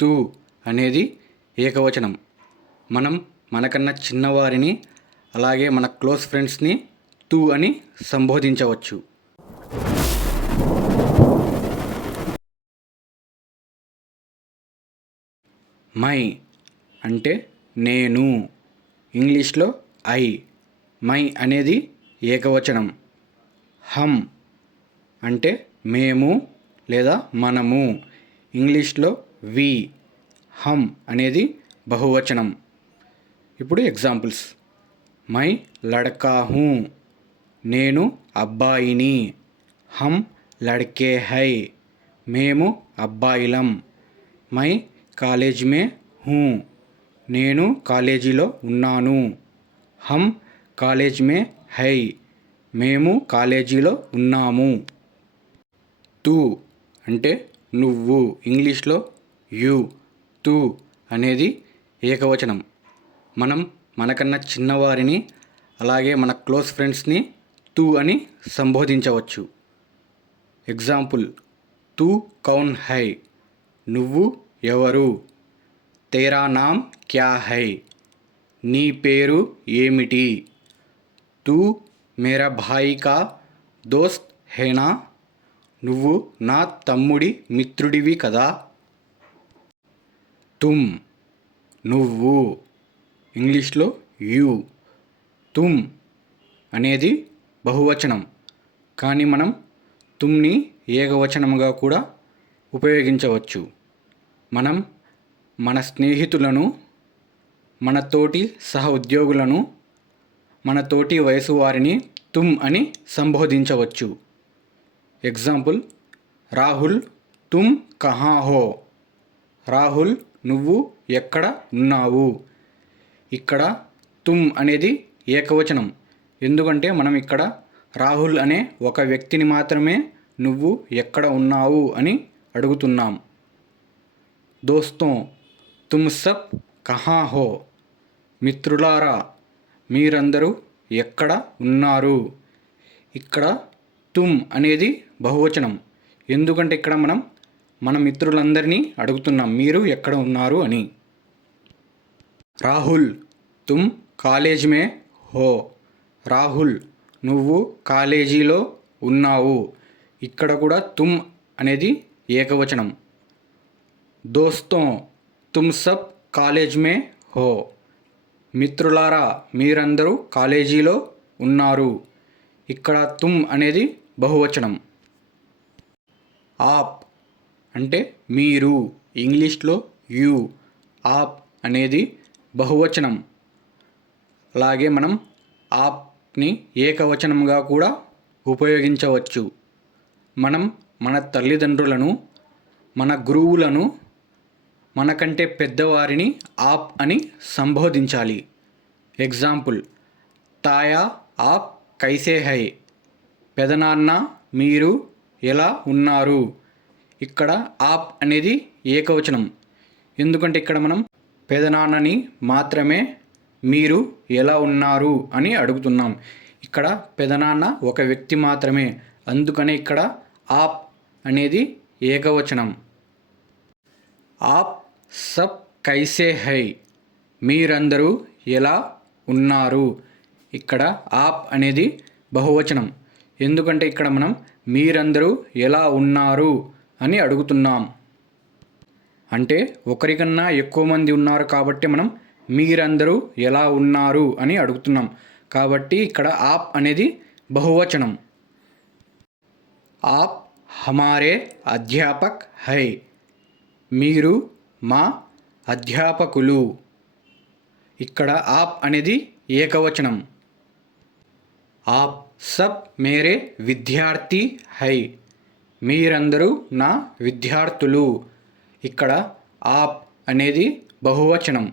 తూ అనేది ఏకవచనం. మనం మనకన్నా చిన్నవారిని అలాగే మన క్లోజ్ ఫ్రెండ్స్ని తూ అని సంబోధించవచ్చు. మై అంటే నేను. ఇంగ్లీష్లో ఐ. మై అనేది ఏకవచనం. హమ్ అంటే మేము లేదా మనము. ఇంగ్లీష్లో వి హమ్ అనేది బహువచనం. ఇప్పుడు ఎగ్జాంపుల్స్. మై లడ్కా నేను అబ్బాయిని. హమ్ లడ్కే హై మేము అబ్బాయిలం. మై కాలేజ్ మే హూ నేను కాలేజీలో ఉన్నాను. హమ్ కాలేజ్ మే హై మేము కాలేజీలో ఉన్నాము. తూ అంటే నువ్వు ఇంగ్లీష్లో యు తూ అనేది ఏకవచనం. మనం మనకన్నా చిన్నవారిని అలాగే మన క్లోజ్ ఫ్రెండ్స్ని తూ అని సంబోధించవచ్చు. ఎగ్జాంపుల్ తూ కౌన్ హై నువ్వు ఎవరు? తేరా నామ్ క్యా హై? నీ పేరు ఏమిటి? తూ మేరా భాయి కా దోస్త్ హేనా నువ్వు నా తమ్ముడి మిత్రుడివి కదా? తుమ్. నువ్వు. ఇంగ్లీష్లో యు. తుమ్ అనేది బహువచనం. కానీ మనం తుమ్ని ఏకవచనముగా కూడా ఉపయోగించవచ్చు. మనం మన స్నేహితులను మన తోటి సహ ఉద్యోగులను మన తోటి వయసు వారిని తుమ్ అని సంబోధించవచ్చు. ఎగ్జాంపుల్ రాహుల్ తుమ్ కహా హో. రాహుల్ నువ్వు ఎక్కడ ఉన్నావు? ఇక్కడ తుమ్ అనేది ఏకవచనం. ఎందుకంటే మనం ఇక్కడ రాహుల్ అనే ఒక వ్యక్తిని మాత్రమే నువ్వు ఎక్కడ ఉన్నావు అని అడుగుతున్నాం. దోస్తో తుమ్ సబ్ కహా హో? మిత్రులారా మీరందరూ ఎక్కడ ఉన్నారు? ఇక్కడ తుమ్ అనేది బహువచనం. ఎందుకంటే ఇక్కడ మనం మన మిత్రులందరినీ అడుగుతున్నాం మీరు ఎక్కడ ఉన్నారు అని. రాహుల్ తుమ్ కాలేజ్ మే హో. రాహుల్ నువ్వు కాలేజీలో ఉన్నావు. ఇక్కడ కూడా తుమ్ అనేది ఏకవచనం. దోస్తో తుమ్ సబ్ కాలేజ్ మే హో. మిత్రులారా మీరందరూ కాలేజీలో ఉన్నారు. ఇక్కడ తుమ్ అనేది బహువచనం. ఆప్ అంటే మీరు ఇంగ్లీష్లో యు ఆప్ అనేది బహువచనం. అలాగే మనం ఆప్ని ఏకవచనంగా కూడా ఉపయోగించవచ్చు. మనం మన తల్లిదండ్రులను మన గురువులను మనకంటే పెద్దవారిని ఆప్ అని సంబోధించాలి. ఎగ్జాంపుల్ తాయా ఆప్ కైసే హై పెదనాన్న మీరు ఎలా ఉన్నారు? ఇక్కడ ఆప్ అనేది ఏకవచనం. ఎందుకంటే ఇక్కడ మనం పెదనాన్నని మాత్రమే మీరు ఎలా ఉన్నారు అని అడుగుతున్నాం. ఇక్కడ పెదనాన్న ఒక వ్యక్తి మాత్రమే. అందుకనే ఇక్కడ ఆప్ అనేది ఏకవచనం. ఆప్ సబ్ కైసే హై. మీరందరూ ఎలా ఉన్నారు? ఇక్కడ ఆప్ అనేది బహువచనం. ఎందుకంటే ఇక్కడ మనం మీరందరూ ఎలా ఉన్నారు? అని అడుగుతున్నాం. అంటే ఒకరికన్నా ఎక్కువ మంది ఉన్నారు కాబట్టి మనం మీరందరూ ఎలా ఉన్నారు అని అడుగుతున్నాం. కాబట్టి ఇక్కడ ఆప్ అనేది బహువచనం. ఆప్ హమారే అధ్యాపక్ హై. మీరు మా అధ్యాపకులు. ఇక్కడ ఆప్ అనేది ఏకవచనం. ఆప్ సబ్ మేరే విద్యార్థి హై. మీరందరూ నా విద్యార్థులు. ఇక్కడ ఆప్ అనేది బహువచనం.